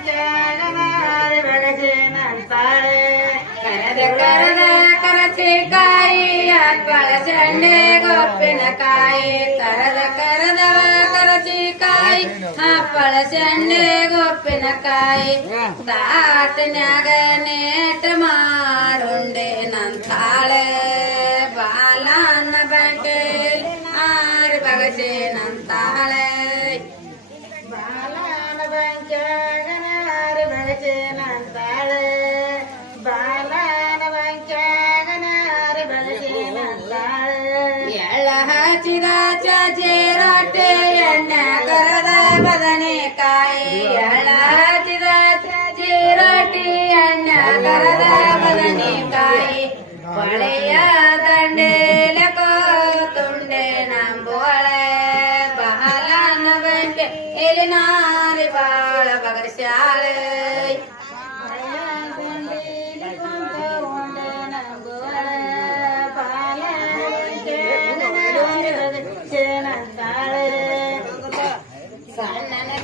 ತಾಳೆ ಕರದ ಕರದ ಕರಚಿ ಕಾಯಿ ಆಫಳ ಚಂಡೆ ಗೋಪಿನ ಕಾಯಿ ಕರದ ಕರದವ ಕರಚಿ ಕಾಯಿ ಆಪಳ ಚಂಡೆ ಗೋಪಿನ ನಂತಾಳೆ Bye,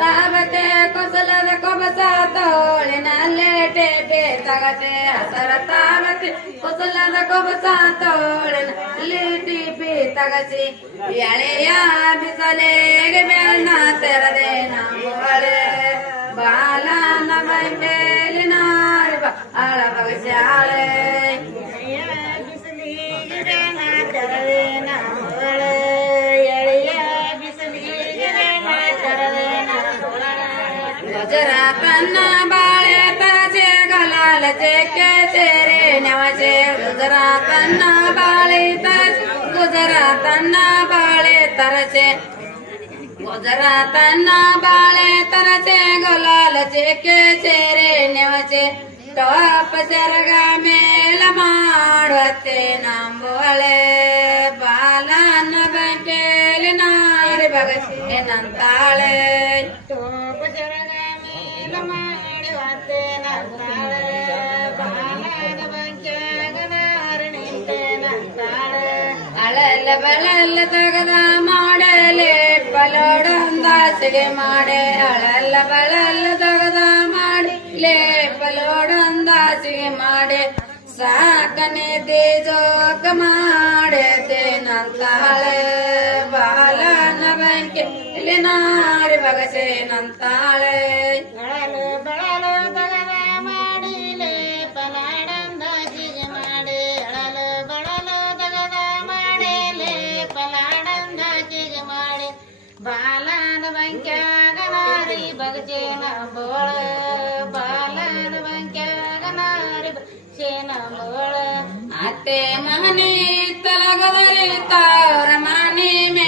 ತಾಬತೆ ಕೊಸಲದ ಕೊಬಸ ತೋಳಿನಲ್ಲೇಟೆ ಬೇತಗತೆ ಹಸರ ತಾಬತೆ ಕೊಸಲದ ಕೊಬಸ ತೋಳಿನ ಲೇಟಿ ಬೀತಗಸಿ ಎಳೆಯ ಬಿಸಲೇಗೆ ಮೇಲ್ನ ತೆರದೆ ನಾವು ಬಾಲ ನಮ್ಮ ಮೇಲಿನ ಅಳ ಭವಿಷ್ಯ पन्ना बाले ताजे गलाल चेके तेरे नवाजे गुजरा पन्ना बाले ताज गुजरा पन्ना बाले तरचे गुजरा पन्ना बाले तरचे गलाल चेके तेरे नवाजे टॉप जरगा मेल मारते नाम बोले बाला नबंकेल नारी भगत नंताले टॉप जरगा ಸಾಕನೆ ತೇಜೋಕ ಮಾಡೆ ತೇನಂತಾಳೆ ಭಗಸೇನಂತಾಳೆ ಬೆಳಲು ಬೆಳಲು ತಗದ ಮಾಡಿಲೆ ಪಲಾಡಂದಾಜಿಗೆ ಮಾಡಿ ಅಳಲು ಬೆಳಲು ತಗದ ಮಾಡಿಲೆ ಪಲಾಡಂದಾಜಿಗೆ ಮಾಡಿ ಬಾಲನ ಬಂಕ್ಯಾಗನಾರಿ ಭಗಸೇನ ಬೋಳ ಬಾಲನ ಬಂಕ್ಯಾಗನಾರಿ ಭಗಸೇನ ಬೋಳ ಅತ್ತೆ ಮಹನೇ ತಲಗದರಿ ತಾರ ಮನೆ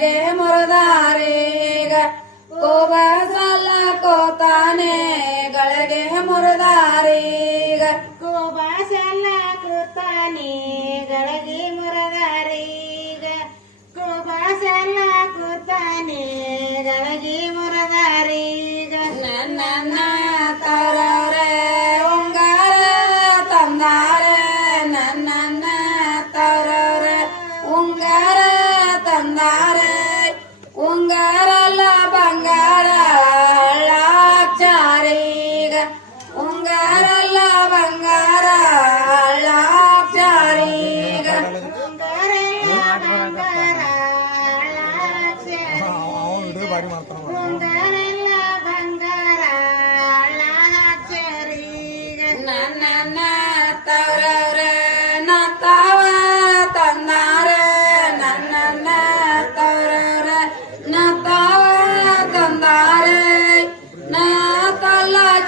गे मोरदारे गो बल को ताने गड़गे मोरदारे गो बल को ताने गड़ग உங்க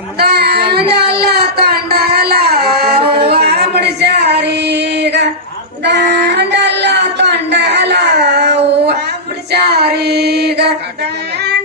ਪਹਿਲਾਂ ਦਾਨਾਲਾ ਤਾਂਡਾਲਾ ਉਹ ਮੁੜੀ ਜਾਰੀਗਾ ਦਾਨਾਲਾ ਤਾਂਡਾਲਾ ਉਹ ਮੁੜੀ ਜਾਰੀਗਾ